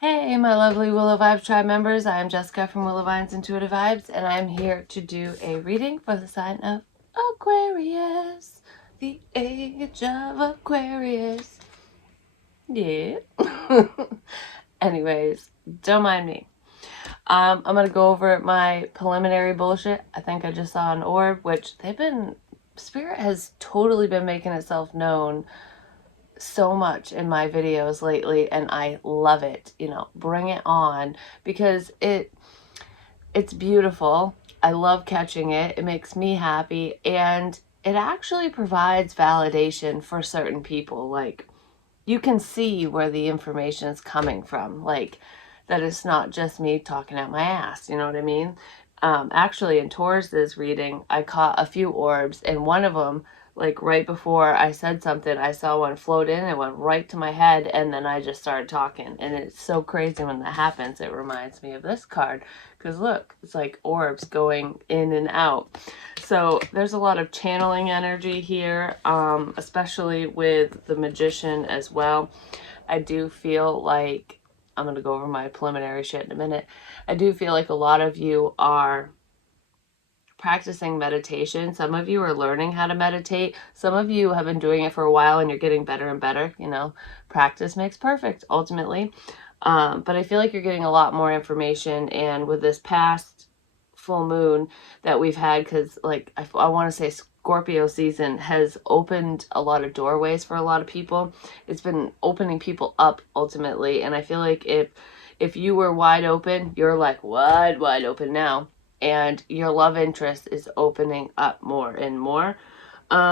Hey, my lovely Willow Vibes Tribe members. I am Jessica from Willow Vine's Intuitive Vibes, and I'm here to do a reading for the sign of Aquarius, the age of Aquarius. Yeah. Anyways, don't mind me. I'm going to go over my preliminary bullshit. I think I just saw an orb, which Spirit has totally been making itself known so much in my videos lately, and I love it. Bring it on, because it's beautiful. I love catching it. It makes me happy, and it actually provides validation for certain people. Like, you can see where the information is coming from, like that it's not just me talking out my ass, you know what I mean? Actually, in Taurus's reading, I caught a few orbs, and one of them, like right before I said something, I saw one float in and went right to my head, and then I just started talking. And it's so crazy when that happens. It reminds me of this card, because look, it's like orbs going in and out. So there's a lot of channeling energy here, especially with the Magician as well. I do feel like, I'm going to go over my preliminary shit in a minute. I do feel like a lot of you are practicing meditation. Some of you are learning how to meditate. Some of you have been doing it for a while and you're getting better and better. Practice makes perfect ultimately. But I feel like you're getting a lot more information, and with this past full moon that we've had, because like I want to say Scorpio season has opened a lot of doorways for a lot of people. It's been opening people up ultimately, and I feel like if you were wide open, you're like wide open now, and your love interest is opening up more and more,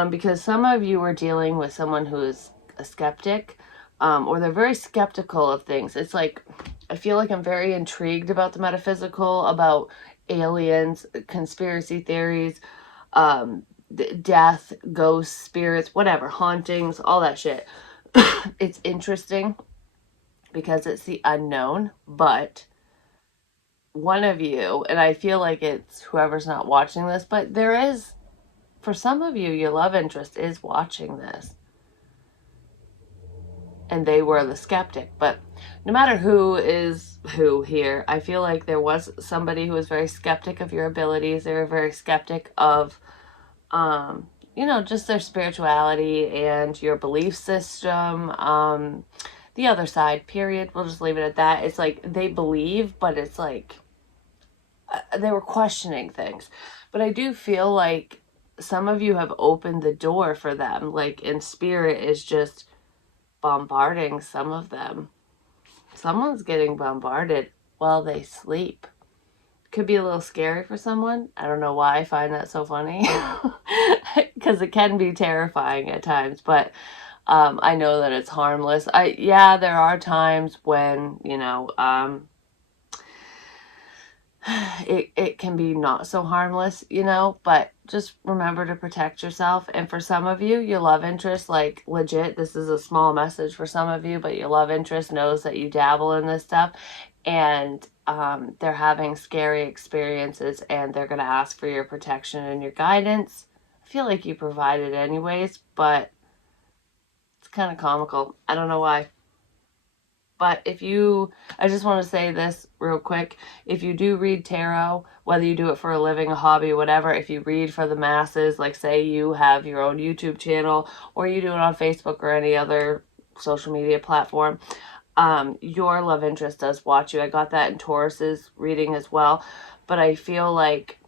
because some of you are dealing with someone who is a skeptic, or they're very skeptical of things. It's like, I feel like I'm very intrigued about the metaphysical, about aliens, conspiracy theories, death, ghosts, spirits, whatever, hauntings, all that shit. It's interesting because it's the unknown, but one of you, and I feel like it's whoever's not watching this, but there is, for some of you, your love interest is watching this, and they were the skeptic. But no matter who is who here, I feel like there was somebody who was very skeptic of your abilities. They were very skeptic of just their spirituality and your belief system. The other side, period. We'll just leave it at that. It's like they believe, but it's like they were questioning things. But I do feel like some of you have opened the door for them, like, in Spirit is just bombarding some of them. Someone's getting bombarded while they sleep. Could be a little scary for someone. I don't know why I find that so funny, because it can be terrifying at times, but I know that it's harmless. There are times when, it can be not so harmless, but just remember to protect yourself. And for some of you, your love interest, like legit, this is a small message for some of you, but your love interest knows that you dabble in this stuff, and they're having scary experiences, and they're going to ask for your protection and your guidance. I feel like you provide it anyways, but it's kind of comical. I don't know why. But I just want to say this real quick. If you do read tarot, whether you do it for a living, a hobby, whatever, if you read for the masses, like say you have your own YouTube channel, or you do it on Facebook or any other social media platform, your love interest does watch you. I got that in Taurus's reading as well. But I feel like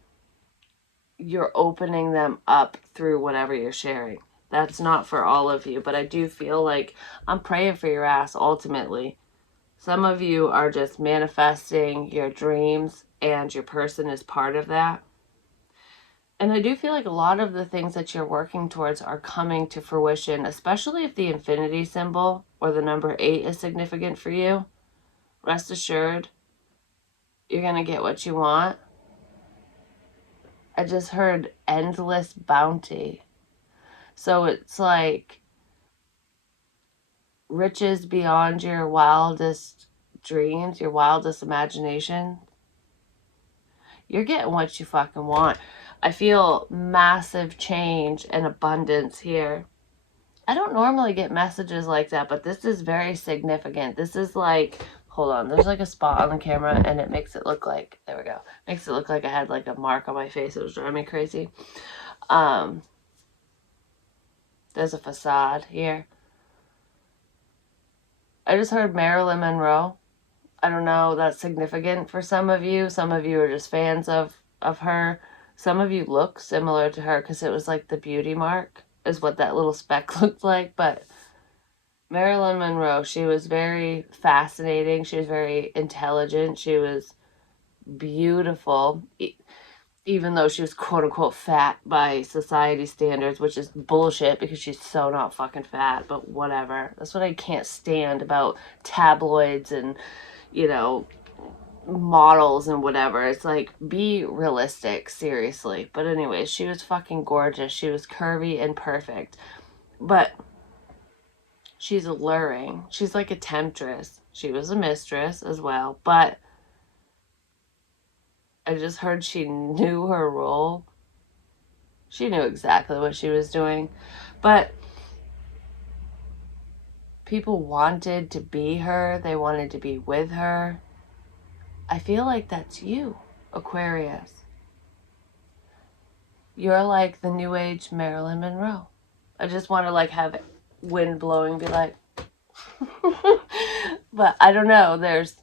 you're opening them up through whatever you're sharing. That's not for all of you, but I do feel like I'm praying for your ass ultimately. Some of you are just manifesting your dreams, and your person is part of that. And I do feel like a lot of the things that you're working towards are coming to fruition, especially if the infinity symbol or the number 8 is significant for you. Rest assured, you're going to get what you want. I just heard endless bounty. So it's like riches beyond your wildest dreams, your wildest imagination. You're getting what you fucking want. I feel massive change and abundance here. I don't normally get messages like that, but this is very significant. This is like, hold on, there's like a spot on the camera and it makes it look like, there we go, makes it look like I had like a mark on my face. It was driving me crazy. There's a facade here. I just heard Marilyn Monroe. I don't know, that's significant for some of you. Some of you are just fans of her. Some of you look similar to her because it was like the beauty mark is what that little speck looked like. But Marilyn Monroe, she was very fascinating. She was very intelligent. She was beautiful, even though she was quote unquote fat by society standards, which is bullshit because she's so not fucking fat, but whatever. That's what I can't stand about tabloids and, you know, models and whatever. It's like, be realistic, seriously. But anyway, she was fucking gorgeous. She was curvy and perfect. But she's alluring. She's like a temptress. She was a mistress as well, but I just heard she knew her role. She knew exactly what she was doing. But people wanted to be her. They wanted to be with her. I feel like that's you, Aquarius. You're like the new age Marilyn Monroe. I just want to like have wind blowing, be like, but I don't know. There's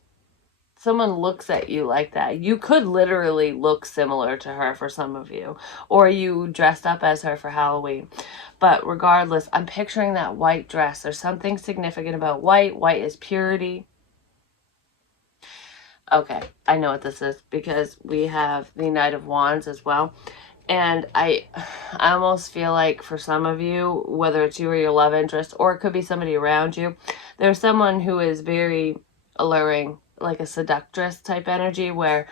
someone looks at you like that. You could literally look similar to her for some of you, or you dressed up as her for Halloween. But regardless, I'm picturing that white dress. There's something significant about white. White is purity. Okay, I know what this is because we have the Knight of Wands as well. And I almost feel like for some of you, whether it's you or your love interest, or it could be somebody around you, there's someone who is very alluring, like a seductress type energy where,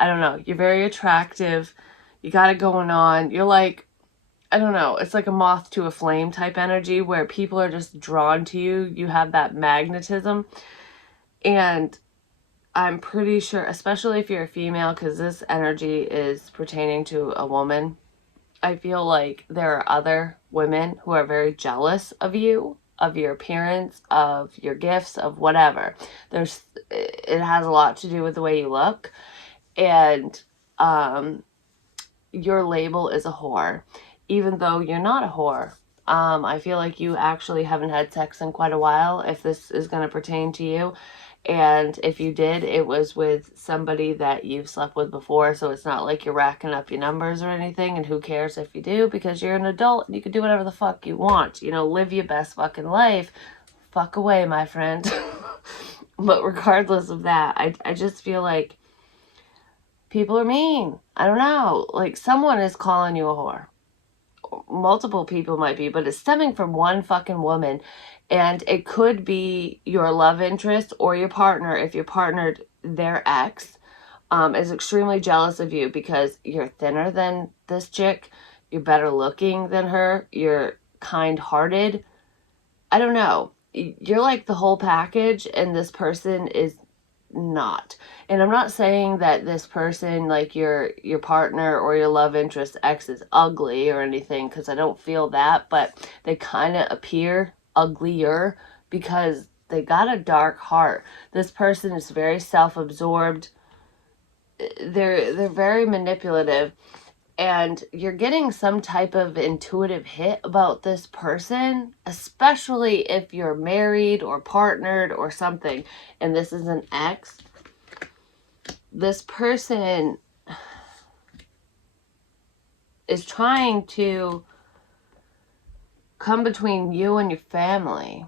I don't know, you're very attractive, you got it going on, you're like, I don't know, it's like a moth to a flame type energy where people are just drawn to you. You have that magnetism. And I'm pretty sure, especially if you're a female, because this energy is pertaining to a woman, I feel like there are other women who are very jealous of you, of your appearance, of your gifts, of whatever. It has a lot to do with the way you look. And your label is a whore, even though you're not a whore. I feel like you actually haven't had sex in quite a while, if this is going to pertain to you. And if you did, it was with somebody that you've slept with before. So it's not like you're racking up your numbers or anything. And who cares if you do, because you're an adult and you can do whatever the fuck you want. You know, live your best fucking life. Fuck away, my friend. But regardless of that, I just feel like people are mean. I don't know. Like, someone is calling you a whore. Multiple people might be, but it's stemming from one fucking woman. And it could be your love interest or your partner. If your partner, their ex, is extremely jealous of you because you're thinner than this chick, you're better looking than her, you're kind-hearted. I don't know. You're like the whole package, and this person is not. And I'm not saying that this person, like your partner or your love interest ex, is ugly or anything, because I don't feel that, but they kind of appear uglier because they got a dark heart. This person is very self-absorbed. They're very manipulative, and you're getting some type of intuitive hit about this person, especially if you're married or partnered or something, and this is an ex. This person is trying to come between you and your family.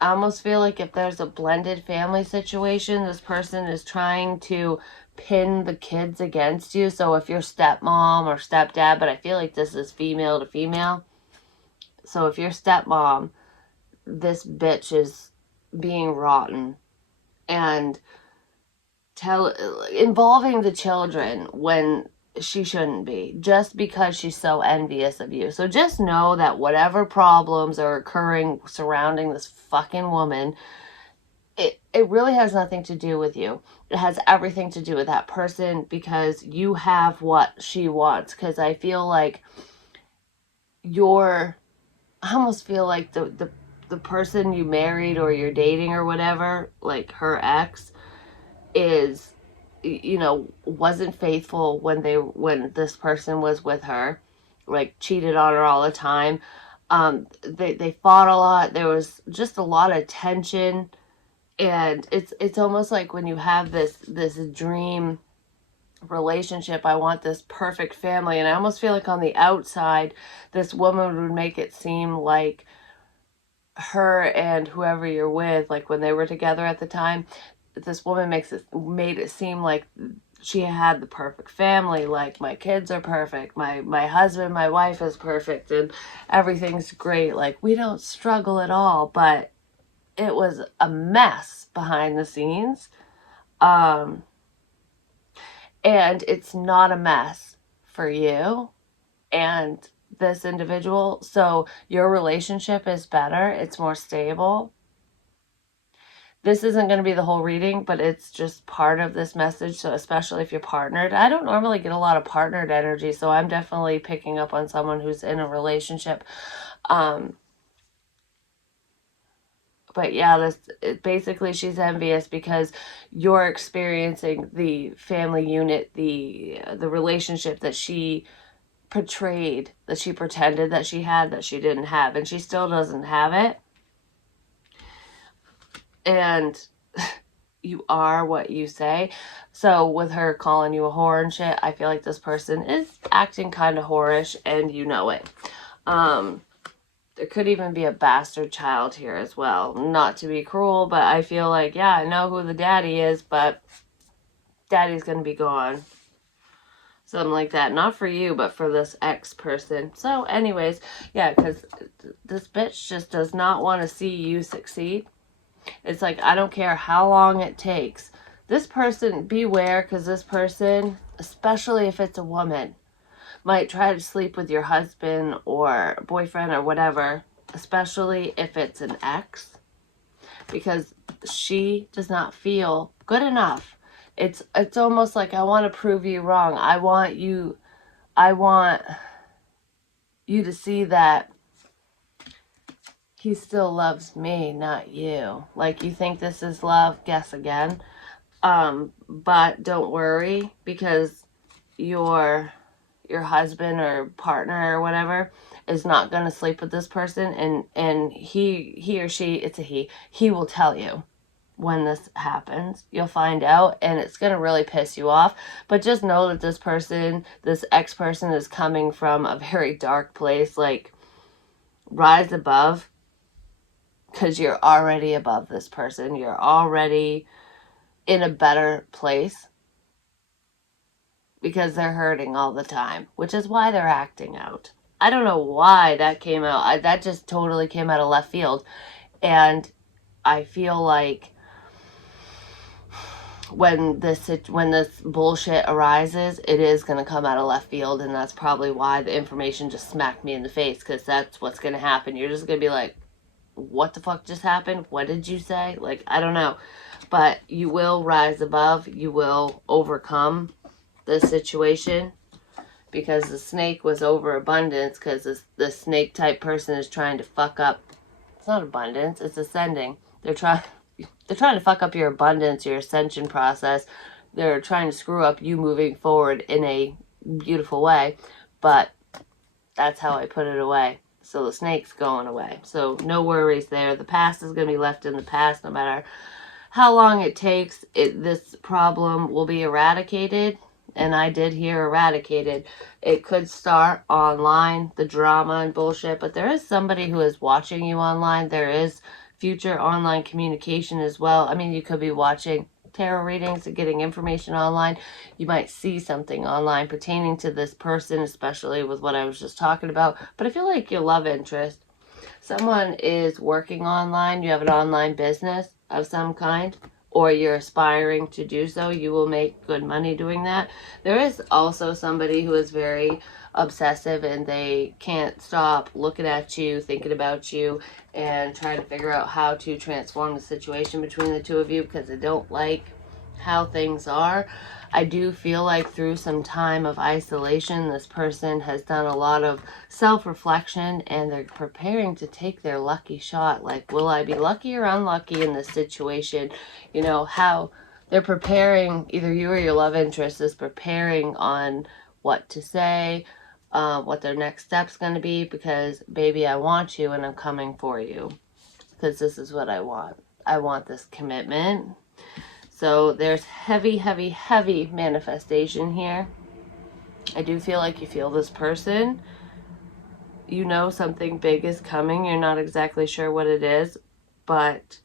I almost feel like if there's a blended family situation, this person is trying to pin the kids against you. So if you're stepmom or stepdad, but I feel like this is female to female. So if you're stepmom, this bitch is being rotten and involving the children when she shouldn't be, just because she's so envious of you. So just know that whatever problems are occurring surrounding this fucking woman, it really has nothing to do with you. It has everything to do with that person, because you have what she wants. Because I feel like I almost feel like the the person you married or you're dating or whatever, like her ex, is, you know, wasn't faithful when this person was with her, like cheated on her all the time. They fought a lot. There was just a lot of tension, and it's almost like when you have this dream relationship, I want this perfect family, and I almost feel like on the outside this woman would make it seem like her and whoever you're with, like when they were together at the time, this woman made it seem like she had the perfect family, like my kids are perfect, my husband, my wife is perfect, and everything's great, like we don't struggle at all. But it was a mess behind the scenes. And it's not a mess for you and this individual. So your relationship is better, it's more stable. This isn't going to be the whole reading, but it's just part of this message. So especially if you're partnered, I don't normally get a lot of partnered energy, so I'm definitely picking up on someone who's in a relationship. But yeah, basically she's envious because you're experiencing the family unit, the relationship that she portrayed, that she pretended that she had, that she didn't have, and she still doesn't have it. And you are what you say. So with her calling you a whore and shit, I feel like this person is acting kind of whorish, and you know it. There could even be a bastard child here as well. Not to be cruel, but I feel like, yeah, I know who the daddy is, but daddy's gonna be gone. Something like that. Not for you, but for this ex person. So anyways, yeah, because this bitch just does not want to see you succeed. It's like, I don't care how long it takes. This person, beware, because this person, especially if it's a woman, might try to sleep with your husband or boyfriend or whatever, especially if it's an ex, because she does not feel good enough. It's almost like, I want to prove you wrong. I want you to see that he still loves me, not you. Like, you think this is love? Guess again. But don't worry, because your husband or partner or whatever is not going to sleep with this person, and he or she, it's a he will tell you when this happens. You'll find out, and it's going to really piss you off. But just know that this ex-person is coming from a very dark place. Like, rise above, because you're already above this person. You're already in a better place, because they're hurting all the time, which is why they're acting out. I don't know why that came out. That just totally came out of left field. And I feel like when this bullshit arises, it is going to come out of left field, and that's probably why the information just smacked me in the face, because that's what's going to happen. You're just going to be like, what the fuck just happened? What did you say? Like, I don't know. But you will rise above. You will overcome this situation, because the snake was overabundance, because the snake type person is trying to fuck up. It's not abundance, it's ascending. They're trying to fuck up your abundance, your ascension process. They're trying to screw up you moving forward in a beautiful way, but that's how I put it away. So the snake's going away. So no worries there. The past is going to be left in the past, no matter how long it takes. This problem will be eradicated. And I did hear eradicated. It could start online, the drama and bullshit, but there is somebody who is watching you online. There is future online communication as well. I mean, you could be watching tarot readings and getting information online. You might see something online pertaining to this person, especially with what I was just talking about. But I feel like your love interest, someone is working online, you have an online business of some kind, or you're aspiring to do so, you will make good money doing that. There is also somebody who is very obsessive, and they can't stop looking at you, thinking about you, and trying to figure out how to transform the situation between the two of you, because they don't like how things are. I do feel like through some time of isolation, this person has done a lot of self-reflection and they're preparing to take their lucky shot. Like, will I be lucky or unlucky in this situation? You know, how they're preparing, either you or your love interest is preparing on what to say, what their next step's going to be, because baby, I want you and I'm coming for you because this is what I want. I want this commitment. So there's heavy, heavy, heavy manifestation here. I do feel like you feel this person. You know something big is coming. You're not exactly sure what it is, but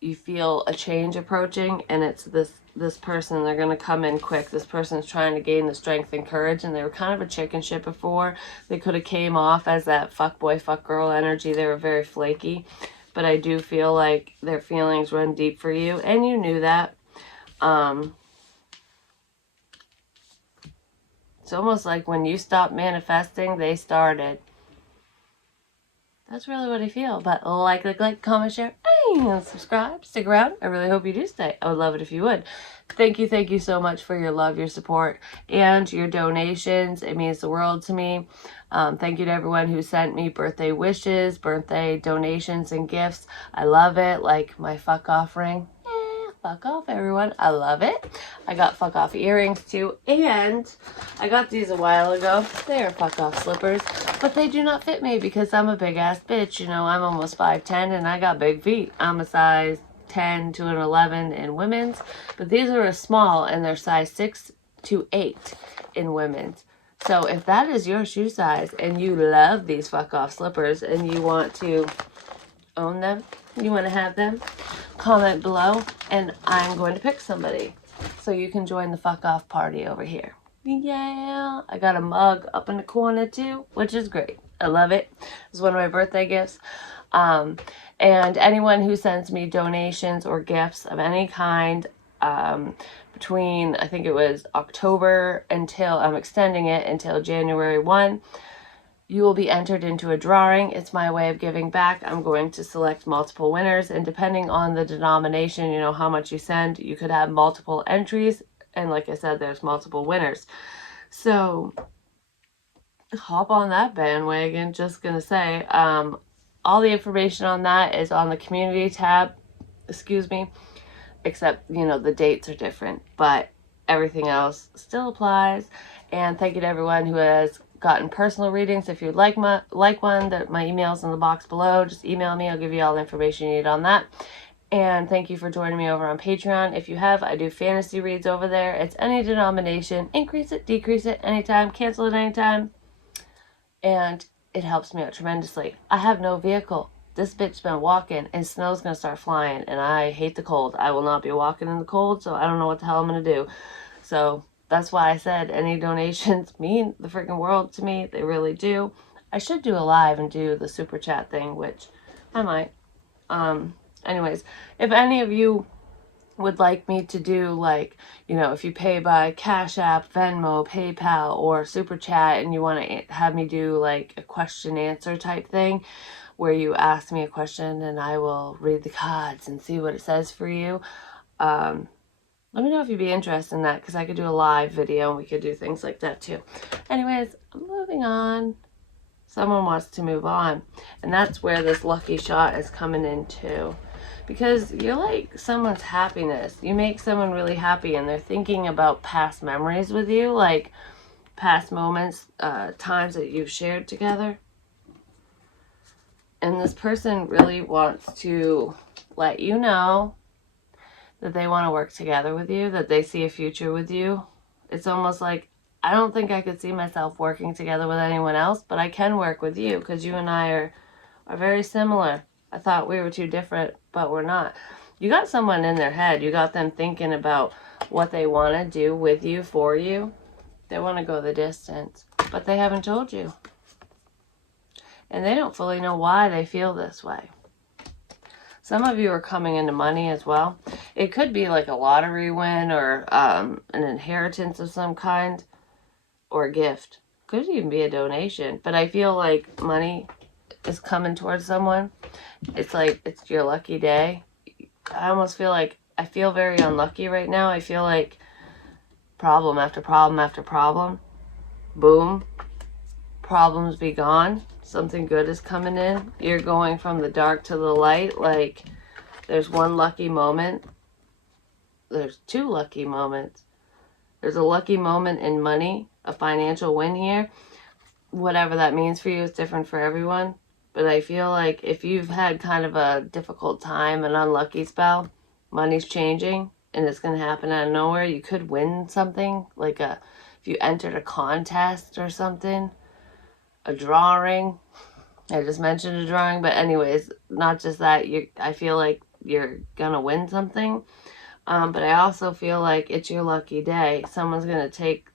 you feel a change approaching, and it's this person. They're going to come in quick. This person's trying to gain the strength and courage, and they were kind of a chicken shit before. They could have came off as that fuck boy, fuck girl energy. They were very flaky. But I do feel like their feelings run deep for you, and you knew that. It's almost like when you stopped manifesting, they started. That's really what I feel. But like, comment, share, and subscribe. Stick around. I really hope you do stay. I would love it if you would. Thank you so much for your love, your support, and your donations. It means the world to me. Thank you to everyone who sent me birthday wishes, birthday donations, and gifts. I love it. Like my fuck off ring. Fuck off, everyone. I love it. I got fuck off earrings too, and I got these a while ago. They are fuck off slippers, but they do not fit me because I'm a big ass bitch. You know, I'm almost 5'10", and I got big feet. I'm a size 10 to an 11 in women's, but these are a small, and they're size 6 to 8 in women's. So if that is your shoe size and you love these fuck off slippers and you want to own them, you want to have them, comment below and I'm going to pick somebody so you can join the fuck off party over here. Yeah, I got a mug up in the corner too, which is great. I love it. It's one of my birthday gifts. And anyone who sends me donations or gifts of any kind, between, I think it was October until, I'm extending it until January 1, you will be entered into a drawing. It's my way of giving back. I'm going to select multiple winners, and depending on the denomination, you know, how much you send, you could have multiple entries. And like I said, there's multiple winners. So hop on that bandwagon. Just gonna say, all the information on that is on the community tab, excuse me, except, you know, the dates are different, but everything else still applies. And thank you to everyone who has gotten personal readings. If you'd like one, that my email's in the box below. Just email me. I'll give you all the information you need on that. And thank you for joining me over on Patreon. If you have, I do fantasy reads over there. It's any denomination. Increase it, decrease it anytime, cancel it anytime. And it helps me out tremendously. I have no vehicle. This bitch been walking and snow's gonna start flying, and I hate the cold. I will not be walking in the cold, so I don't know what the hell I'm gonna do. So that's why I said any donations mean the freaking world to me. They really do. I should do a live and do the super chat thing, which I might. Anyways, if any of you would like me to do, like, you know, if you pay by Cash App, Venmo, PayPal, or Super Chat, and you want to have me do like a question answer type thing where you ask me a question and I will read the cards and see what it says for you, let me know if you'd be interested in that, because I could do a live video and we could do things like that too. Anyways, I'm moving on. Someone wants to move on, and that's where this lucky shot is coming in too. Because you're like someone's happiness. You make someone really happy and they're thinking about past memories with you, like past moments, times that you've shared together. And this person really wants to let you know that they want to work together with you, that they see a future with you. It's almost like, I don't think I could see myself working together with anyone else, but I can work with you because you and I are very similar. I thought we were too different, but we're not. You got someone in their head. You got them thinking about what they want to do with you, for you. They want to go the distance, but they haven't told you. And they don't fully know why they feel this way. Some of you are coming into money as well. It could be like a lottery win or an inheritance of some kind, or a gift. Could even be a donation. But I feel like money is coming towards someone. It's like it's your lucky day. I almost feel like I feel very unlucky right now. I feel like problem after problem after problem. Boom. Problems be gone. Something good is coming in. You're going from the dark to the light. Like, there's one lucky moment. There's two lucky moments. There's a lucky moment in money, a financial win here. Whatever that means for you is different for everyone. But I feel like if you've had kind of a difficult time, an unlucky spell, money's changing and it's going to happen out of nowhere. You could win something, like if you entered a contest or something, a drawing. I just mentioned a drawing, but anyways, not just that. I feel like you're going to win something. But I also feel like it's your lucky day. Someone's going to take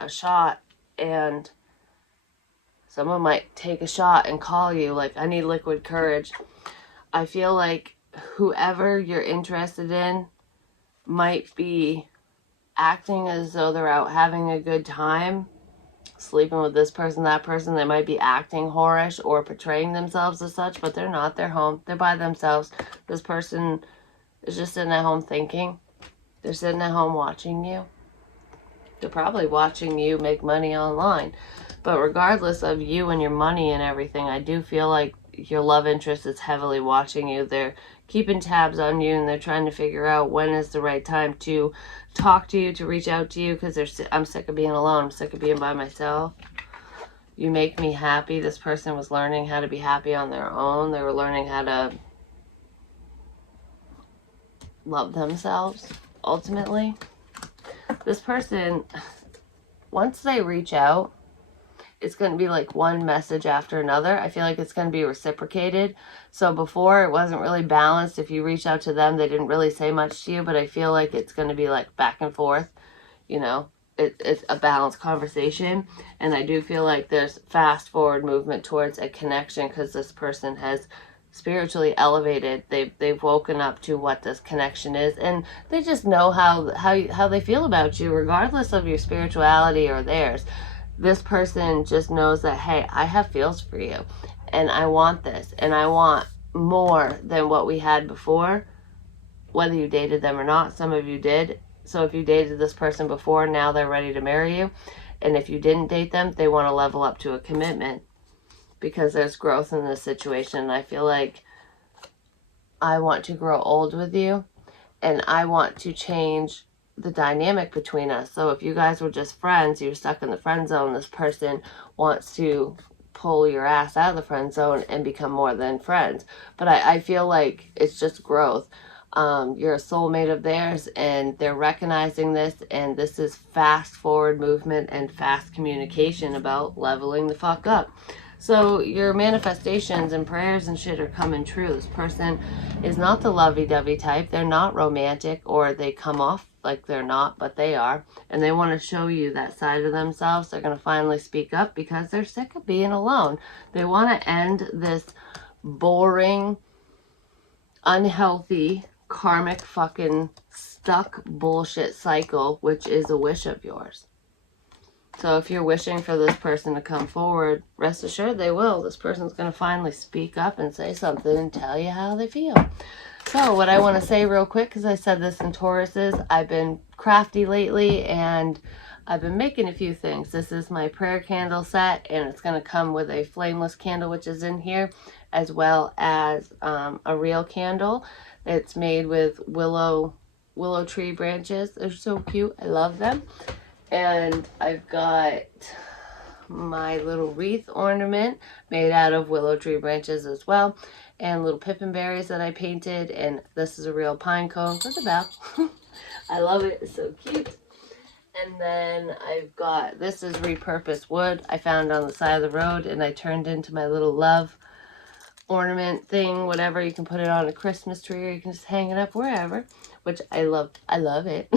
a shot, and someone might take a shot and call you. Like, I need liquid courage. I feel like whoever you're interested in might be acting as though they're out having a good time, sleeping with this person, that person. They might be acting whorish or portraying themselves as such, but they're not. They're home. They're by themselves. This person is just sitting at home thinking. They're sitting at home watching you. They're probably watching you make money online. But regardless of you and your money and everything, I do feel like your love interest is heavily watching you. They're keeping tabs on you, and they're trying to figure out when is the right time to talk to you, to reach out to you, because I'm sick of being alone. I'm sick of being by myself. You make me happy. This person was learning how to be happy on their own. They were learning how to love themselves, ultimately. This person, once they reach out, it's going to be like one message after another. I feel like it's going to be reciprocated. So before, it wasn't really balanced. If you reach out to them, they didn't really say much to you, but I feel like it's going to be like back and forth, you know. It's a balanced conversation, and I do feel like there's fast forward movement towards a connection, because this person has spiritually elevated. They've woken up to what this connection is, and they just know how they feel about you, regardless of your spirituality or theirs. This person just knows that, hey, I have feels for you, and I want this, and I want more than what we had before, whether you dated them or not. Some of you did. So if you dated this person before, now they're ready to marry you. And if you didn't date them, they want to level up to a commitment, because there's growth in this situation. I feel like I want to grow old with you, and I want to change the dynamic between us. So if you guys were just friends, you're stuck in the friend zone, this person wants to pull your ass out of the friend zone and become more than friends. But I feel like it's just growth. You're a soulmate of theirs, and they're recognizing this, and this is fast forward movement and fast communication about leveling the fuck up. So your manifestations and prayers and shit are coming true. This person is not the lovey-dovey type. They're not romantic, or they come off like they're not, but they are. And they want to show you that side of themselves. They're going to finally speak up because they're sick of being alone. They want to end this boring, unhealthy, karmic fucking stuck bullshit cycle, which is a wish of yours. So if you're wishing for this person to come forward, rest assured they will. This person's going to finally speak up and say something and tell you how they feel. So what I want to say real quick, because I said this in Tauruses, I've been crafty lately, and I've been making a few things. This is my prayer candle set, and it's going to come with a flameless candle, which is in here, as well as a real candle. It's made with willow tree branches. They're so cute. I love them. And I've got my little wreath ornament made out of willow tree branches as well, and little pippin berries that I painted, and this is a real pine cone with a bell. I love it. It's so cute. And then I've got, this is repurposed wood I found on the side of the road, and I turned into my little love ornament thing, whatever. You can put it on a Christmas tree, or you can just hang it up wherever, which I love it.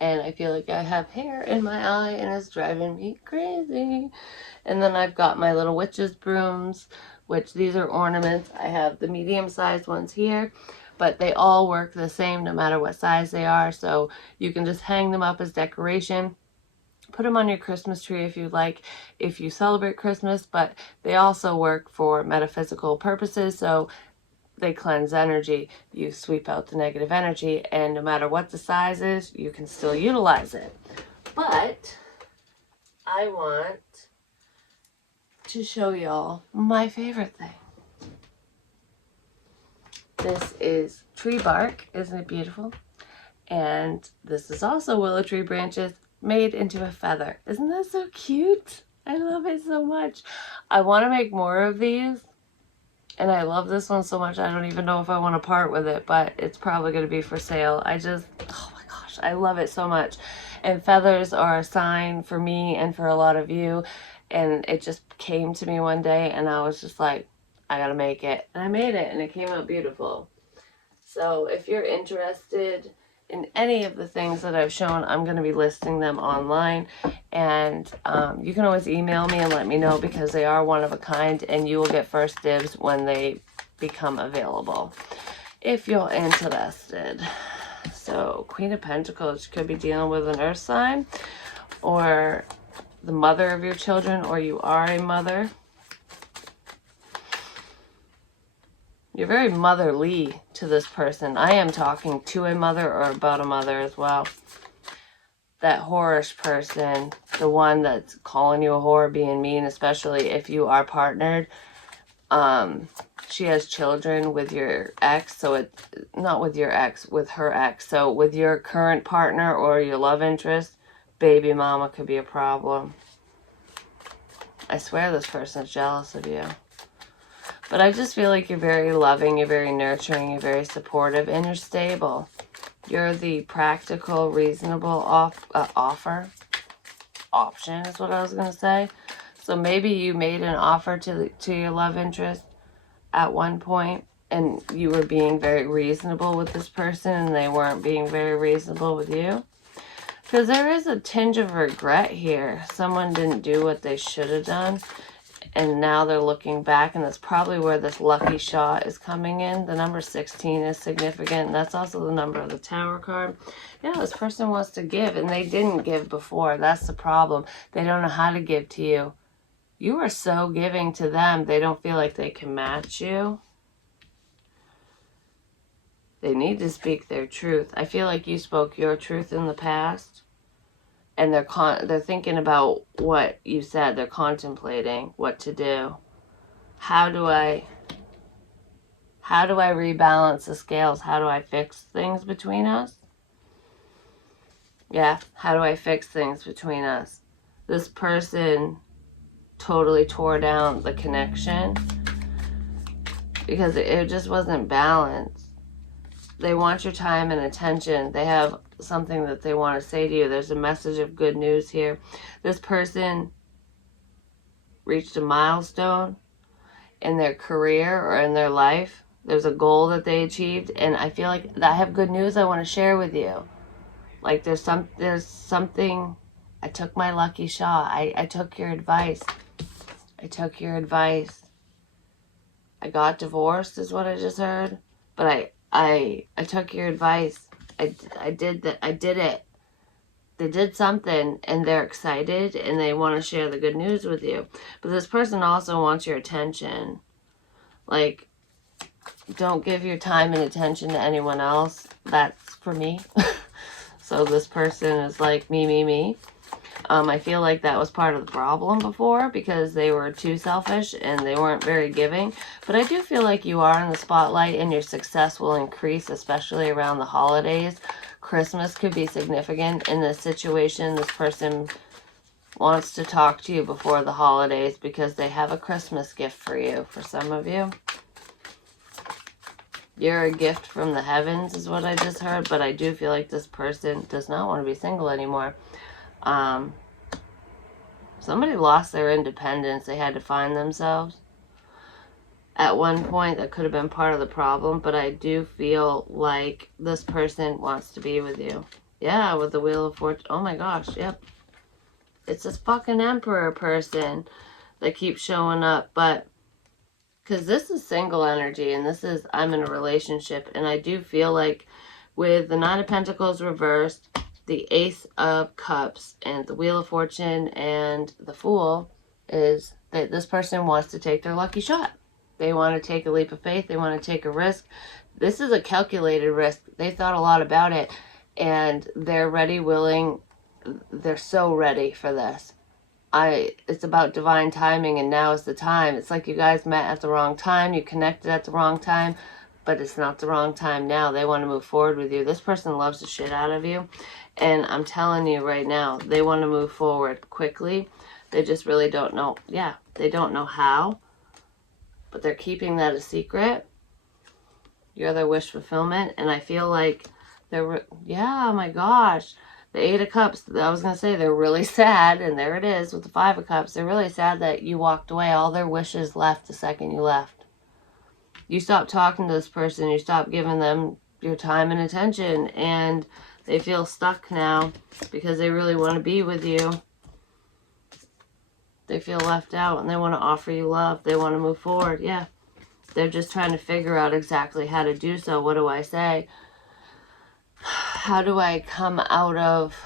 And I feel like I have hair in my eye, and it's driving me crazy. And then I've got my little witch's brooms, which these are ornaments. I have the medium-sized ones here, but they all work the same no matter what size they are. So you can just hang them up as decoration. Put them on your Christmas tree if you like, if you celebrate Christmas, but they also work for metaphysical purposes. So they cleanse energy. You sweep out the negative energy, and no matter what the size is, you can still utilize it. But I want to show y'all my favorite thing. This is tree bark. Isn't it beautiful? And this is also willow tree branches made into a feather. Isn't that so cute? I love it so much. I want to make more of these. And I love this one so much, I don't even know if I want to part with it, but it's probably going to be for sale. Oh my gosh, I love it so much. And feathers are a sign for me and for a lot of you. And it just came to me one day, and I was just like, I got to make it. And I made it, and it came out beautiful. So if you're interested in any of the things that I've shown, I'm going to be listing them online, and you can always email me and let me know, because they are one of a kind, and you will get first dibs when they become available if you're interested. So Queen of Pentacles, you could be dealing with an earth sign, or the mother of your children, or you are a mother. You're very motherly to this person. I am talking to a mother or about a mother as well. That whorish person, the one that's calling you a whore, being mean, especially if you are partnered. She has children with your ex, so not with your ex, with her ex. So with your current partner or your love interest, baby mama could be a problem. I swear this person's jealous of you. But I just feel like you're very loving, you're very nurturing, you're very supportive, and you're stable. You're the practical, reasonable option is what I was going to say. So maybe you made an offer to your love interest at one point, and you were being very reasonable with this person, and they weren't being very reasonable with you. Because there is a tinge of regret here. Someone didn't do what they should have done. And now they're looking back, and that's probably where this lucky shot is coming in. The number 16 is significant, and that's also the number of the Tower card. Yeah, this person wants to give, and they didn't give before. That's the problem. They don't know how to give to you. You are so giving to them, they don't feel like they can match you. They need to speak their truth. I feel like you spoke your truth in the past. And they're thinking about what you said. They're contemplating what to do. How do I rebalance the scales? How do I fix things between us? Yeah, how do I fix things between us? This person totally tore down the connection because it just wasn't balanced. They want your time and attention. They have something that they want to say to you. There's a message of good news here. This person reached a milestone in their career or in their life. There's a goal that they achieved, and I feel like I have good news I want to share with you. Like there's something. I took my lucky shot. I took your advice. I took your advice. I got divorced is what I just heard, but I took your advice. I did that. I did it. They did something, and they're excited, and they want to share the good news with you. But this person also wants your attention. Like, don't give your time and attention to anyone else. That's for me. So this person is like me. I feel like that was part of the problem before because they were too selfish and they weren't very giving. But I do feel like you are in the spotlight and your success will increase, especially around the holidays. Christmas could be significant in this situation. This person wants to talk to you before the holidays because they have a Christmas gift for you, for some of you. You're a gift from the heavens is what I just heard, but I do feel like this person does not want to be single anymore. Somebody lost their independence. They had to find themselves. At one point, that could have been part of the problem, but I do feel like this person wants to be with you. Yeah, with the Wheel of Fortune. Oh my gosh, yep. It's this fucking Emperor person that keeps showing up, but because this is single energy, and this is I'm in a relationship, and I do feel like with the Nine of Pentacles reversed, the Ace of Cups, and the Wheel of Fortune, and the Fool, is that this person wants to take their lucky shot. They want to take a leap of faith. They want to take a risk. This is a calculated risk. They thought a lot about it, and they're ready, willing. They're so ready for this. It's about divine timing, and now is the time. It's like you guys met at the wrong time. You connected at the wrong time, but it's not the wrong time now. They want to move forward with you. This person loves the shit out of you, and I'm telling you right now, they want to move forward quickly. They just really don't know. Yeah, they don't know how, but they're keeping that a secret. You're their wish fulfillment, and I feel like they're, yeah, oh my gosh. The Eight of Cups, I was going to say they're really sad, and there it is with the Five of Cups. They're really sad that you walked away. All their wishes left the second you left. You stopped talking to this person. You stopped giving them your time and attention, and they feel stuck now because they really want to be with you. They feel left out, and they want to offer you love. They want to move forward, yeah. They're just trying to figure out exactly how to do so. What do I say? How do I come out of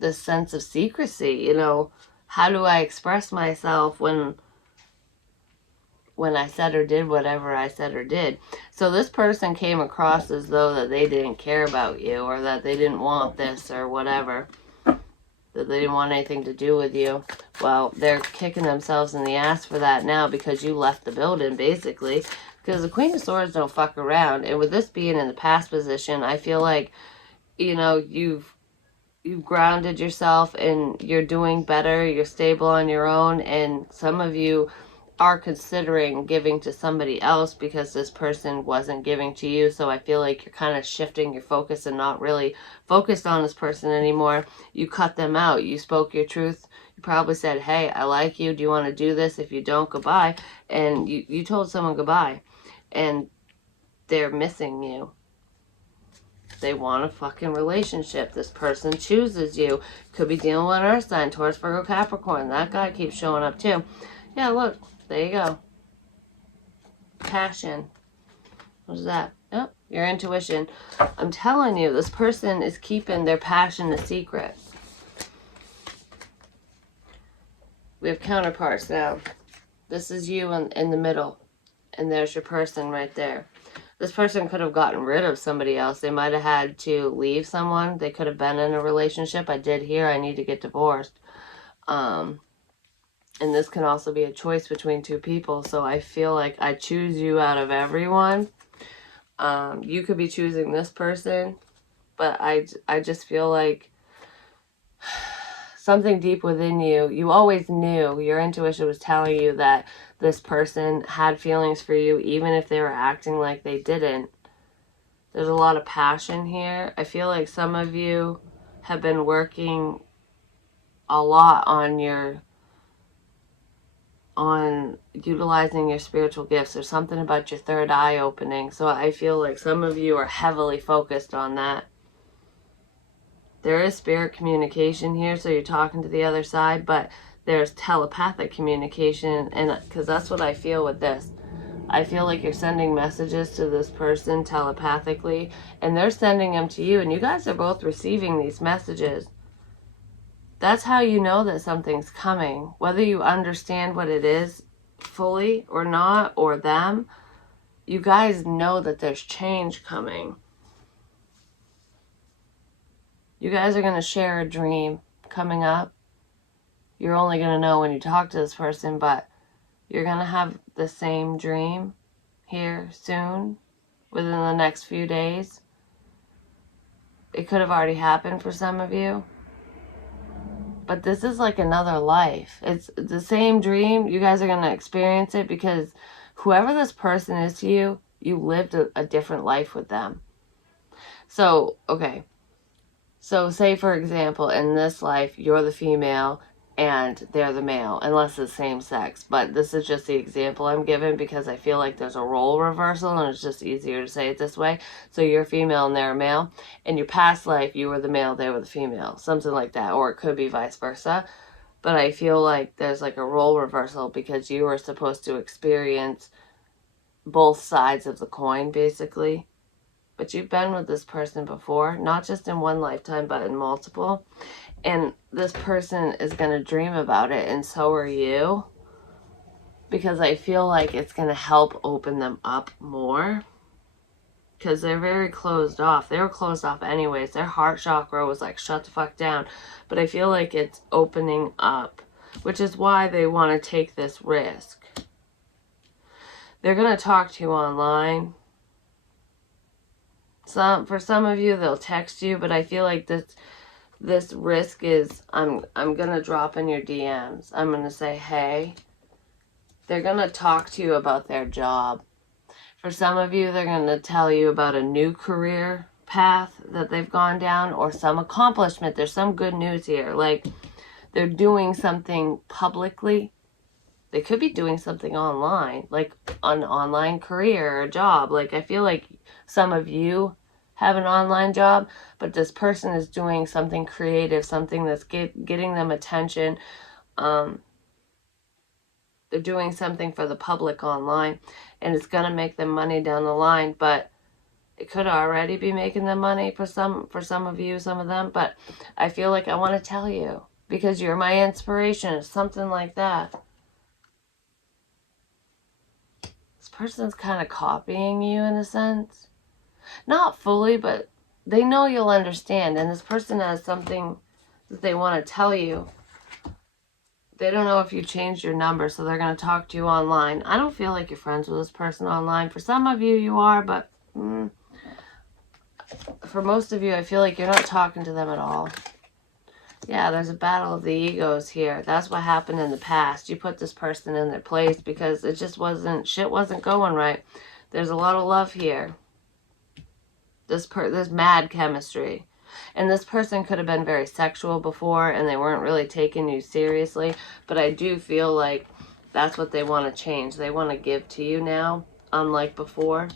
this sense of secrecy? You know, how do I express myself when I said or did whatever I said or did? So this person came across as though that they didn't care about you, or that they didn't want this or whatever, that they didn't want anything to do with you. Well, they're kicking themselves in the ass for that now because you left the building, basically. Because the Queen of Swords don't fuck around. And with this being in the past position, I feel like, you know, you've grounded yourself and you're doing better. You're stable on your own. And some of you are considering giving to somebody else because this person wasn't giving to you. So I feel like you're kind of shifting your focus and not really focused on this person anymore. You cut them out. You spoke your truth. You probably said, hey, I like you. Do you want to do this? If you don't, goodbye. And you told someone goodbye. And they're missing you. They want a fucking relationship. This person chooses you. Could be dealing with an earth sign, Taurus, Virgo, Capricorn. That guy keeps showing up too. Yeah, look. There you go. Passion. What is that? Oh, your intuition. I'm telling you, this person is keeping their passion a secret. We have counterparts now. This is you in the middle. And there's your person right there. This person could have gotten rid of somebody else. They might have had to leave someone. They could have been in a relationship. I did hear I need to get divorced. And this can also be a choice between two people. So I feel like I choose you out of everyone. You could be choosing this person. But I just feel like something deep within you, you always knew, your intuition was telling you that this person had feelings for you, even if they were acting like they didn't. There's a lot of passion here. I feel like some of you have been working a lot on utilizing your spiritual gifts. There's something about your third eye opening. So I feel like some of you are heavily focused on that. There is spirit communication here, so you're talking to the other side, but there's telepathic communication, and because that's what I feel with this. I feel like you're sending messages to this person telepathically, and they're sending them to you, and you guys are both receiving these messages. That's how you know that something's coming. Whether you understand what it is fully or not, or them, you guys know that there's change coming. You guys are going to share a dream coming up. You're only going to know when you talk to this person, but you're going to have the same dream here soon, within the next few days. It could have already happened for some of you. But this is like another life. It's the same dream. You guys are going to experience it because whoever this person is to you, you lived a different life with them. So, okay. So say, for example, in this life, you're the female and they're the male, unless it's same sex. But this is just the example I'm giving because I feel like there's a role reversal and it's just easier to say it this way. So you're female and they're a male. In your past life, you were the male, they were the female. Something like that. Or it could be vice versa. But I feel like there's like a role reversal because you were supposed to experience both sides of the coin, basically. But you've been with this person before, not just in one lifetime, but in multiple. And this person is going to dream about it, and so are you. because I feel like it's going to help open them up more. Because they're very closed off. They were closed off anyways. Their heart chakra was like, shut the fuck down. But I feel like it's opening up, which is why they want to take this risk. They're going to talk to you online. For some of you, they'll text you, but I feel like this risk is, I'm going to drop in your DMs. I'm going to say, hey. They're going to talk to you about their job. For some of you, they're going to tell you about a new career path that they've gone down or some accomplishment. There's some good news here. Like, they're doing something publicly. They could be doing something online, like an online career or a job. Like, I feel like some of you have an online job, but this person is doing something creative, something that's getting them attention. They're doing something for the public online, and it's going to make them money down the line, but it could already be making them money for some of you, some of them, but I feel like I want to tell you because you're my inspiration. It's something like that. This person's kind of copying you in a sense. Not fully, but they know you'll understand, and this person has something that they want to tell you. They don't know if you changed your number, so they're going to talk to you online. I don't feel like you're friends with this person online. For some of you, you are, but for most of you, I feel like you're not talking to them at all. Yeah, there's a battle of the egos here. That's what happened in the past. You put this person in their place because it just shit wasn't going right. There's a lot of love here. There's mad chemistry. And this person could have been very sexual before and they weren't really taking you seriously. But I do feel like that's what they want to change. They want to give to you now, unlike before.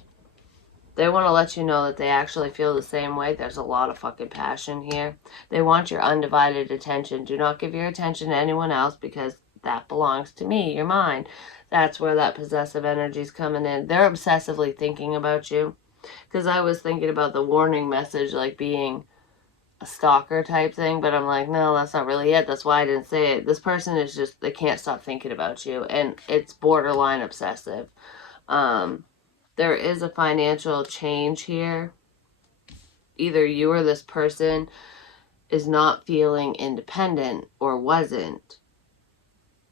They want to let you know that they actually feel the same way. There's a lot of fucking passion here. They want your undivided attention. Do not give your attention to anyone else because that belongs to me. You're mine. That's where that possessive energy is coming in. They're obsessively thinking about you. Because I was thinking about the warning message like being a stalker type thing, but I'm like, no, that's not really it. That's why I didn't say it. This person is just, they can't stop thinking about you, and it's borderline obsessive. There is a financial change here. Either you or this person is not feeling independent or wasn't,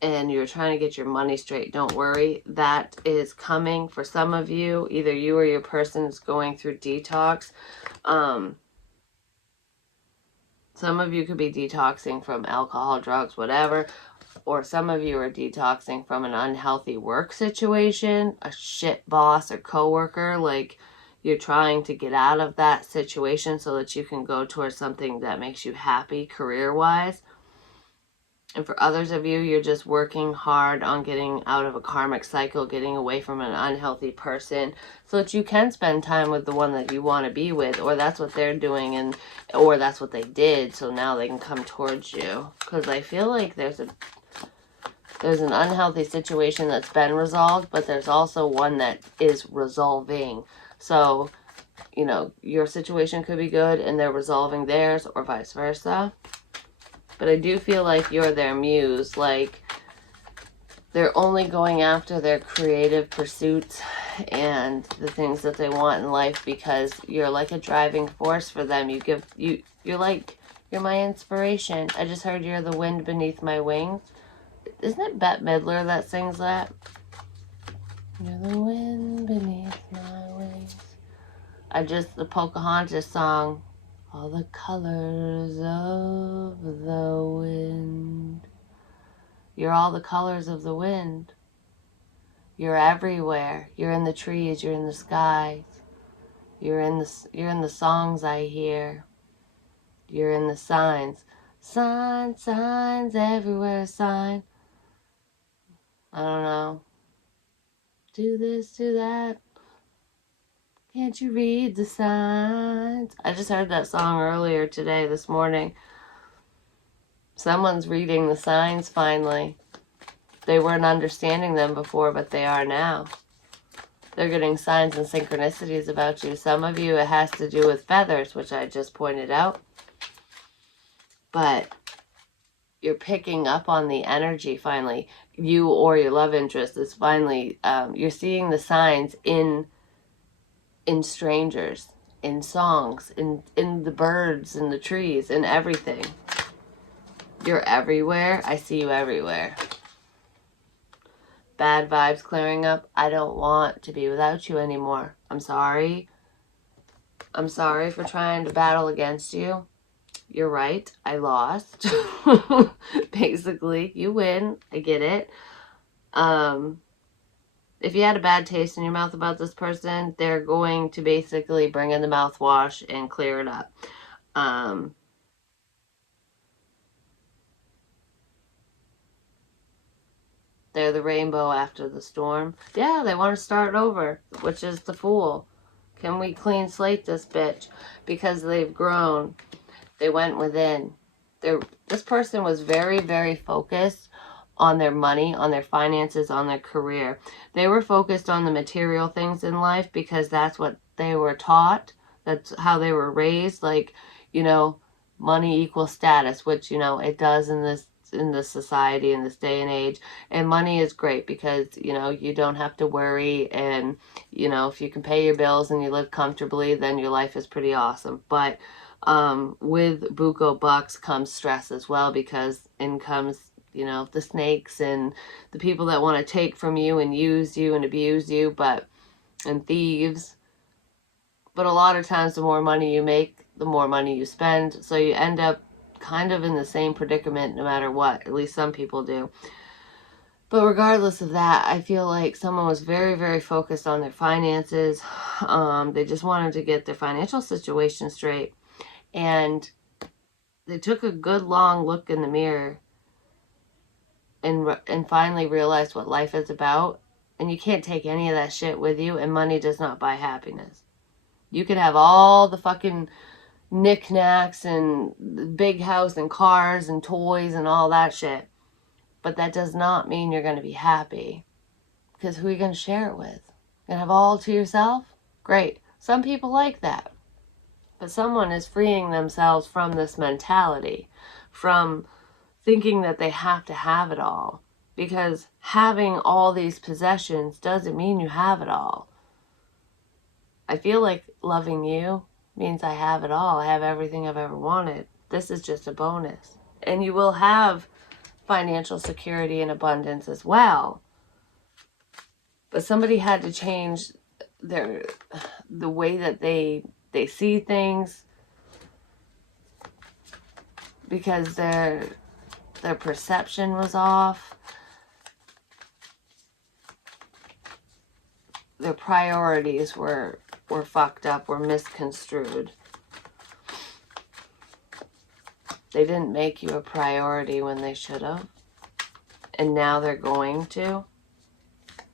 and you're trying to get your money straight. Don't worry. That is coming for some of you. Either you or your person is going through detox. Some of you could be detoxing from alcohol, drugs, whatever. Or some of you are detoxing from an unhealthy work situation, a shit boss or coworker. Like, you're trying to get out of that situation so that you can go towards something that makes you happy career-wise. And for others of you, you're just working hard on getting out of a karmic cycle, getting away from an unhealthy person so that you can spend time with the one that you want to be with, or that's what they're doing, or that's what they did, so now they can come towards you. Because I feel like there's an unhealthy situation that's been resolved, but there's also one that is resolving. So, you know, your situation could be good and they're resolving theirs, or vice versa. But I do feel like you're their muse. Like, they're only going after their creative pursuits and the things that they want in life because you're like a driving force for them. You're my inspiration. I just heard you're the wind beneath my wings. Isn't it Bette Midler that sings that? You're the wind beneath my wings. The Pocahontas song. All the colors of the wind. You're all the colors of the wind. You're everywhere. You're in the trees. You're in the skies. You're in the songs I hear. You're in the signs. Signs everywhere. Sign. I don't know. Do this, do that. Can't you read the signs? I just heard that song earlier today, this morning. Someone's reading the signs finally. They weren't understanding them before, but they are now. They're getting signs and synchronicities about you. Some of you, it has to do with feathers, which I just pointed out. But you're picking up on the energy finally. You or your love interest is finally, you're seeing the signs in strangers, in songs, in the birds, in the trees, in everything. You're everywhere. I see you everywhere. Bad vibes clearing up. I don't want to be without you anymore. I'm sorry. I'm sorry for trying to battle against you. You're right. I lost. Basically, you win. I get it. If you had a bad taste in your mouth about this person, they're going to basically bring in the mouthwash and clear it up. They're the rainbow after the storm. Yeah, they want to start over, which is the Fool. Can we clean slate this bitch? Because they've grown. They went within. This person was very, very focused on their money, on their finances, on their career. They were focused on the material things in life because that's what they were taught. That's how they were raised. Like, money equals status, which, it does in this society, in this day and age. And money is great because, you don't have to worry. And, if you can pay your bills and you live comfortably, then your life is pretty awesome. But with buco bucks comes stress as well, because in comes, the snakes and the people that want to take from you and use you and abuse you, and thieves. But a lot of times the more money you make, the more money you spend. So you end up kind of in the same predicament no matter what. At least some people do. But regardless of that, I feel like someone was very, very focused on their finances. They just wanted to get their financial situation straight. And they took a good long look in the mirror and finally realized what life is about. And you can't take any of that shit with you, and money does not buy happiness. You can have all the fucking knickknacks and big house and cars and toys and all that shit, but that does not mean you're going to be happy, because who are you going to share it with? You're going to have all to yourself? Great. Some people like that. But someone is freeing themselves from this mentality, from thinking that they have to have it all. Because having all these possessions doesn't mean you have it all. I feel like loving you means I have it all. I have everything I've ever wanted. This is just a bonus. And you will have financial security and abundance as well. But somebody had to change the way that they see things, because their perception was off. Their priorities were fucked up, were misconstrued. They didn't make you a priority when they should have. And now they're going to.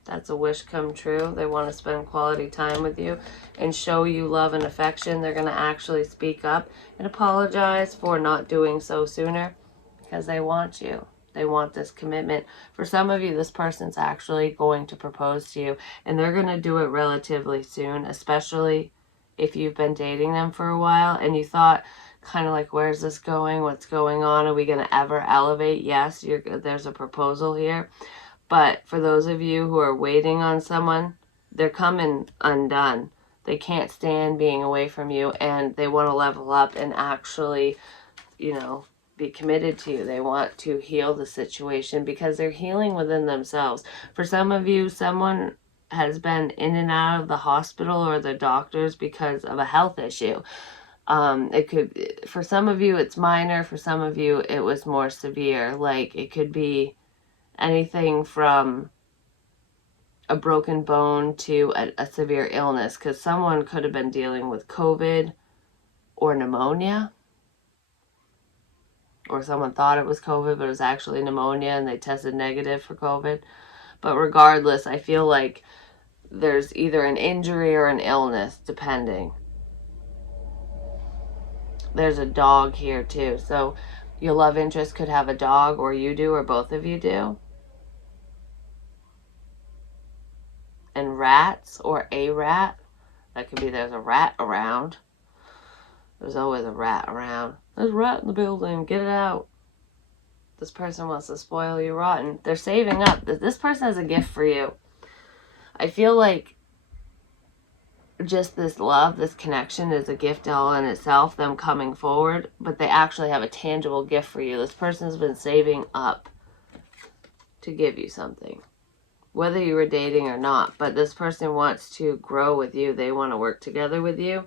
That's a wish come true. They want to spend quality time with you and show you love and affection. They're going to actually speak up and apologize for not doing so sooner, because they want you. They want this commitment. For some of you, this person's actually going to propose to you, and they're going to do it relatively soon, especially if you've been dating them for a while and you thought kind of like, where's this going? What's going on? Are we going to ever elevate? Yes, there's a proposal here. But for those of you who are waiting on someone, they're coming undone. They can't stand being away from you, and they want to level up and actually, be committed to you. They want to heal the situation because they're healing within themselves. For some of you, someone has been in and out of the hospital or the doctors because of a health issue. It could, for some of you, it's minor. For some of you, it was more severe. Like, it could be anything from a broken bone to a severe illness, because someone could have been dealing with COVID or pneumonia, or someone thought it was COVID, but it was actually pneumonia and they tested negative for COVID. But regardless, I feel like there's either an injury or an illness, depending. There's a dog here too. So your love interest could have a dog, or you do, or both of you do. And rats, or a rat. That could be there's a rat around. There's always a rat around. There's a rat in the building. Get it out. This person wants to spoil you rotten. They're saving up. This person has a gift for you. I feel like just this love, this connection is a gift all in itself, them coming forward, but they actually have a tangible gift for you. This person's been saving up to give you something, whether you were dating or not, but this person wants to grow with you. They want to work together with you.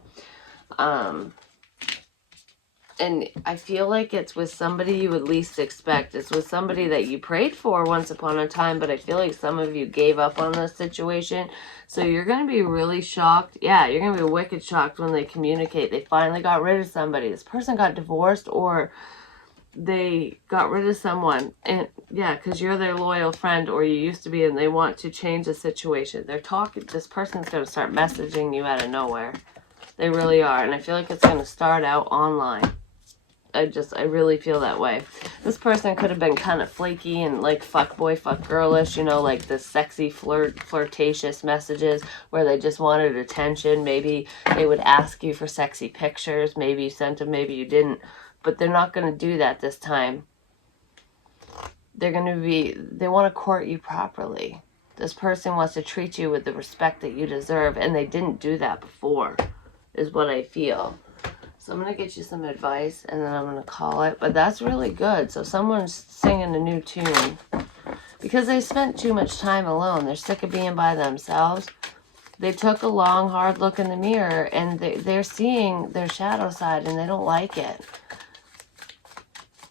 And I feel like it's with somebody you would least expect. It's with somebody that you prayed for once upon a time, but I feel like some of you gave up on this situation. So you're going to be really shocked. Yeah, you're going to be wicked shocked when they communicate. They finally got rid of somebody. This person got divorced or they got rid of someone. And yeah, because you're their loyal friend or you used to be, and they want to change the situation. They're talking. This person's going to start messaging you out of nowhere. They really are. And I feel like it's going to start out online. I really feel that way. This person could have been kind of flaky and like fuckboy, fuckgirlish, you know, like the sexy flirtatious messages where they just wanted attention. Maybe they would ask you for sexy pictures. Maybe you sent them, maybe you didn't. But they're not going to do that this time. They want to court you properly. This person wants to treat you with the respect that you deserve, and they didn't do that before, is what I feel. So I'm going to get you some advice, and then I'm going to call it. But that's really good. So someone's singing a new tune. Because they spent too much time alone. They're sick of being by themselves. They took a long, hard look in the mirror, and they're seeing their shadow side, and they don't like it.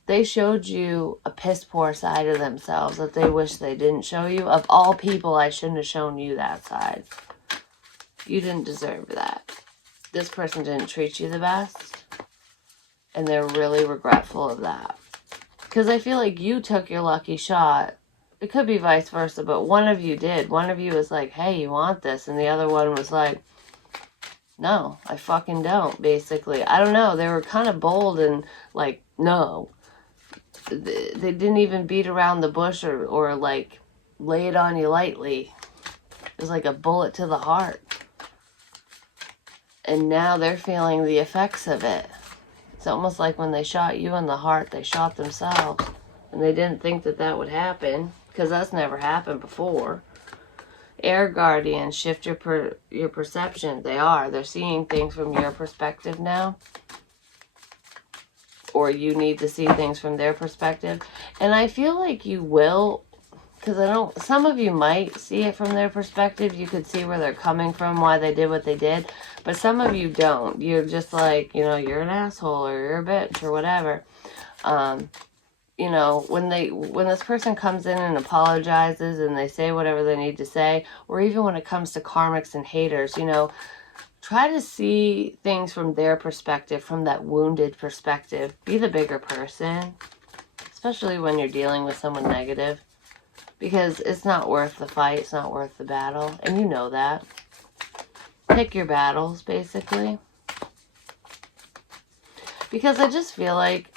They showed you a piss-poor side of themselves that they wish they didn't show you. Of all people, I shouldn't have shown you that side. You didn't deserve that. This person didn't treat you the best, and they're really regretful of that. Because I feel like you took your lucky shot. It could be vice versa, but one of you did. One of you was like, hey, you want this? And the other one was like, no, I fucking don't, basically. I don't know. They were kind of bold and like, no. They didn't even beat around the bush or like lay it on you lightly. It was like a bullet to the heart. And now they're feeling the effects of it. It's almost like when they shot you in the heart, they shot themselves. And they didn't think that that would happen, because that's never happened before. Air guardians shift your perception. They're seeing things from your perspective now. Or you need to see things from their perspective. And I feel like you will, because some of you might see it from their perspective. You could see where they're coming from, why they did what they did. But some of you don't. You're just like, you know, you're an asshole or you're a bitch or whatever. You know, when this person comes in and apologizes and they say whatever they need to say, or even when it comes to karmics and haters, you know, try to see things from their perspective, from that wounded perspective. Be the bigger person, especially when you're dealing with someone negative, because it's not worth the fight. It's not worth the battle, and you know that. Pick your battles, basically. Because I just feel like,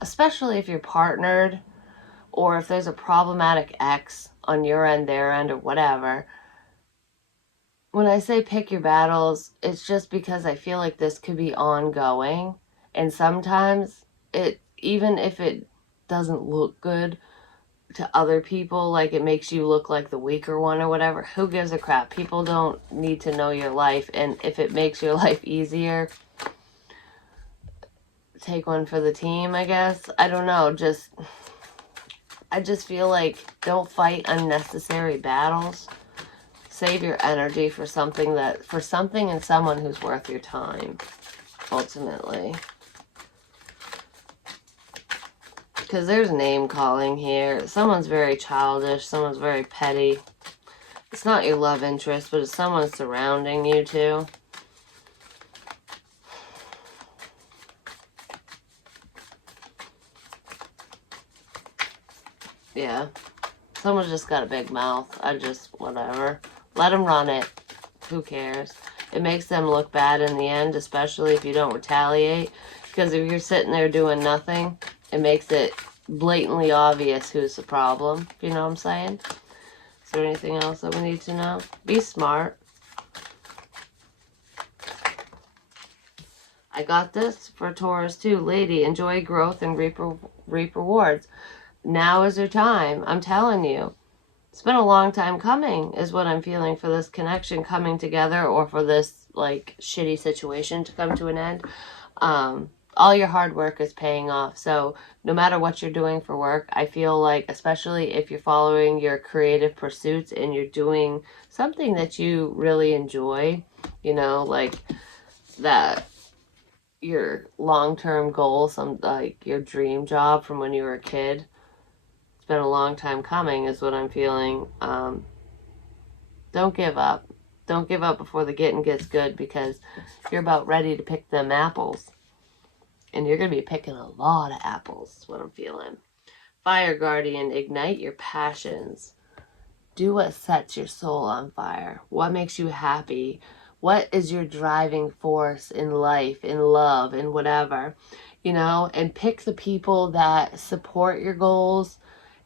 especially if you're partnered, or if there's a problematic ex on your end, their end, or whatever, when I say pick your battles, it's just because I feel like this could be ongoing. And sometimes, even if it doesn't look good to other people, like it makes you look like the weaker one or whatever, who gives a crap? People don't need to know your life, and if it makes your life easier, take one for the team, I guess. I don't know, I just feel like don't fight unnecessary battles. Save your energy for something and someone who's worth your time, ultimately. Because there's name calling here. Someone's very childish. Someone's very petty. It's not your love interest, but it's someone surrounding you too. Yeah. Someone's just got a big mouth. Whatever. Let them run it. Who cares? It makes them look bad in the end, especially if you don't retaliate. Because if you're sitting there doing nothing, it makes it blatantly obvious who's the problem. You know what I'm saying? Is there anything else that we need to know? Be smart. I got this for Taurus too. Lady, enjoy growth and reap rewards. now is your time. I'm telling you. It's been a long time coming is what I'm feeling for this connection coming together, or for this like shitty situation to come to an end. All your hard work is paying off. So no matter what you're doing for work, I feel like, especially if you're following your creative pursuits and you're doing something that you really enjoy, you know, like that, your long-term goal, some like your dream job from when you were a kid. It's been a long time coming is what I'm feeling. Don't give up. Don't give up before the getting gets good, because you're about ready to pick them apples. And you're going to be picking a lot of apples, is what I'm feeling. Fire Guardian, ignite your passions. Do what sets your soul on fire. What makes you happy? What is your driving force in life, in love, in whatever? You know, and pick the people that support your goals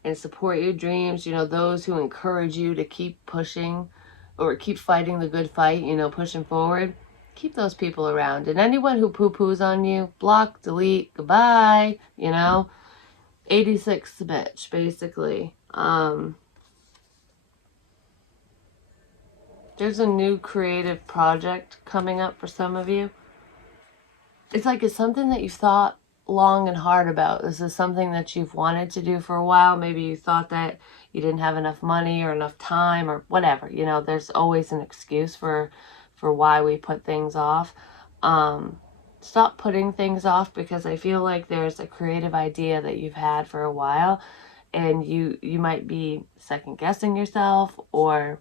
and support your dreams. You know, those who encourage you to keep pushing or keep fighting the good fight, you know, pushing forward. Keep those people around. And anyone who poo-poos on you, block, delete, goodbye, you know. 86 bitch, basically. There's a new creative project coming up for some of you. It's like it's something that you've thought long and hard about. This is something that you've wanted to do for a while. Maybe you thought that you didn't have enough money or enough time or whatever. You know, there's always an excuse for why we put things off. Stop putting things off, because I feel like there's a creative idea that you've had for a while, and you might be second guessing yourself, or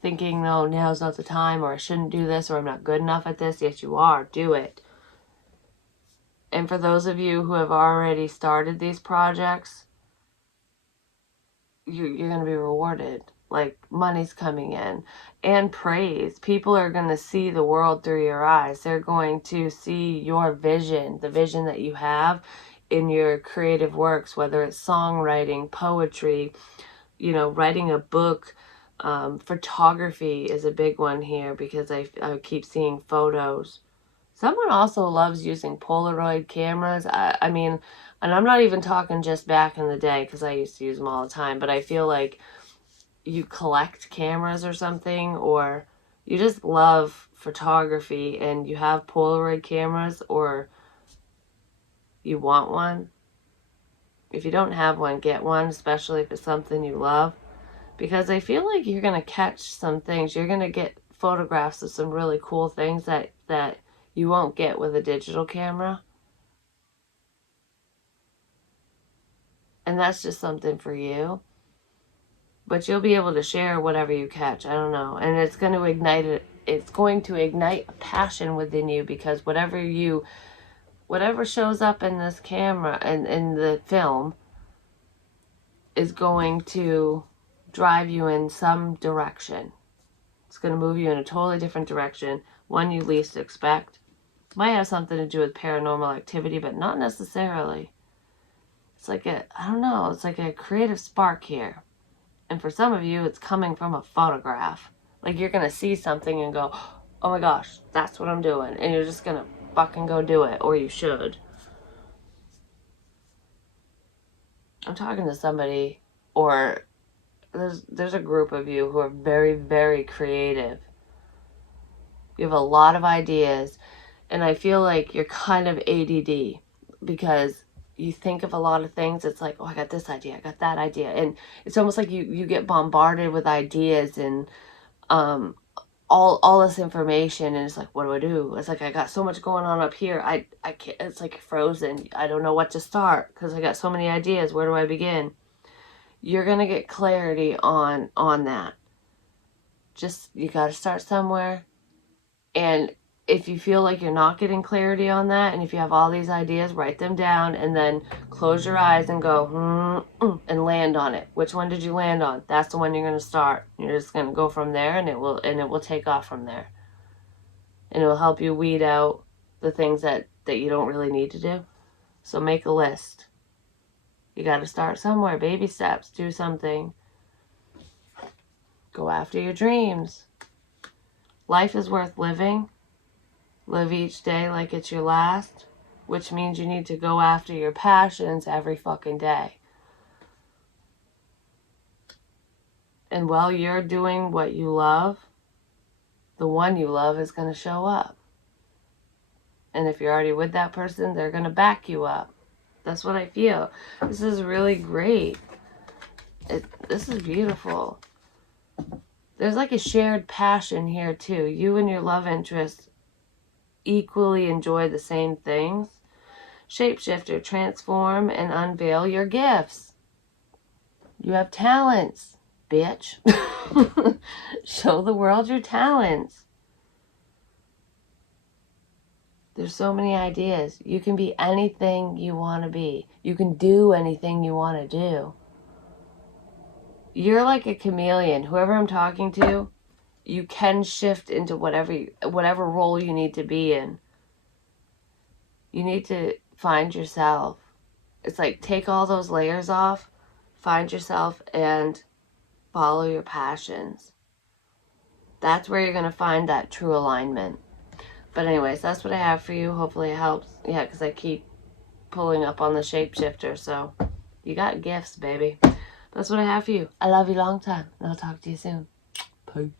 thinking, no, now's not the time, or I shouldn't do this, or I'm not good enough at this. Yes, you are. Do it. And for those of you who have already started these projects, you're going to be rewarded. Like, money's coming in, and praise. People are going to see the world through your eyes. They're going to see your vision, the vision that you have in your creative works, whether it's songwriting, poetry, you know, writing a book. Photography is a big one here, because I keep seeing photos. Someone also loves using Polaroid cameras. I mean, and I'm not even talking just back in the day, because I used to use them all the time, but I feel like you collect cameras or something, or you just love photography and you have Polaroid cameras, or you want one. If you don't have one, get one, especially if it's something you love, because I feel like you're going to catch some things. You're going to get photographs of some really cool things that you won't get with a digital camera. And that's just something for you. But you'll be able to share whatever you catch. I don't know. And it's going to ignite it. It's going to ignite a passion within you, because whatever shows up in this camera and in the film is going to drive you in some direction. It's going to move you in a totally different direction, one you least expect. Might have something to do with paranormal activity, but not necessarily. It's like I don't know, it's like a creative spark here. And for some of you, it's coming from a photograph. Like, you're going to see something and go, oh my gosh, that's what I'm doing. And you're just going to fucking go do it, or you should. I'm talking to somebody, or there's a group of you who are very, very creative. You have a lot of ideas, and I feel like you're kind of ADD, because you think of a lot of things. It's like, oh, I got this idea, I got that idea, and it's almost like you get bombarded with ideas and all this information, and it's like, what do I do? It's like, I got so much going on up here. I can't. It's like frozen. I don't know what to start, because I got so many ideas. Where do I begin? You're gonna get clarity on that. Just, you got to start somewhere. And if you feel like you're not getting clarity on that, and if you have all these ideas, write them down, and then close your eyes and go, and land on it. Which one did you land on? That's the one you're going to start. You're just going to go from there, and it will take off from there. And it will help you weed out the things that you don't really need to do. So make a list. You got to start somewhere. Baby steps. Do something. Go after your dreams. Life is worth living. Live each day like it's your last, which means you need to go after your passions every fucking day. And while you're doing what you love, the one you love is going to show up. And if you're already with that person, they're going to back you up. That's what I feel. This is really great. This is beautiful. There's like a shared passion here too. You and your love interest equally enjoy the same things. Shapeshifter, transform and unveil your gifts. You have talents, bitch. Show the world your talents. There's so many ideas. You can be anything you want to be. You can do anything you want to do. You're like a chameleon. Whoever I'm talking to, you can shift into whatever role you need to be in. You need to find yourself. It's like take all those layers off, find yourself, and follow your passions. That's where you're going to find that true alignment. But anyways, that's what I have for you. Hopefully it helps. Yeah, because I keep pulling up on the shapeshifter. So you got gifts, baby. That's what I have for you. I love you long time. And I'll talk to you soon. Peace.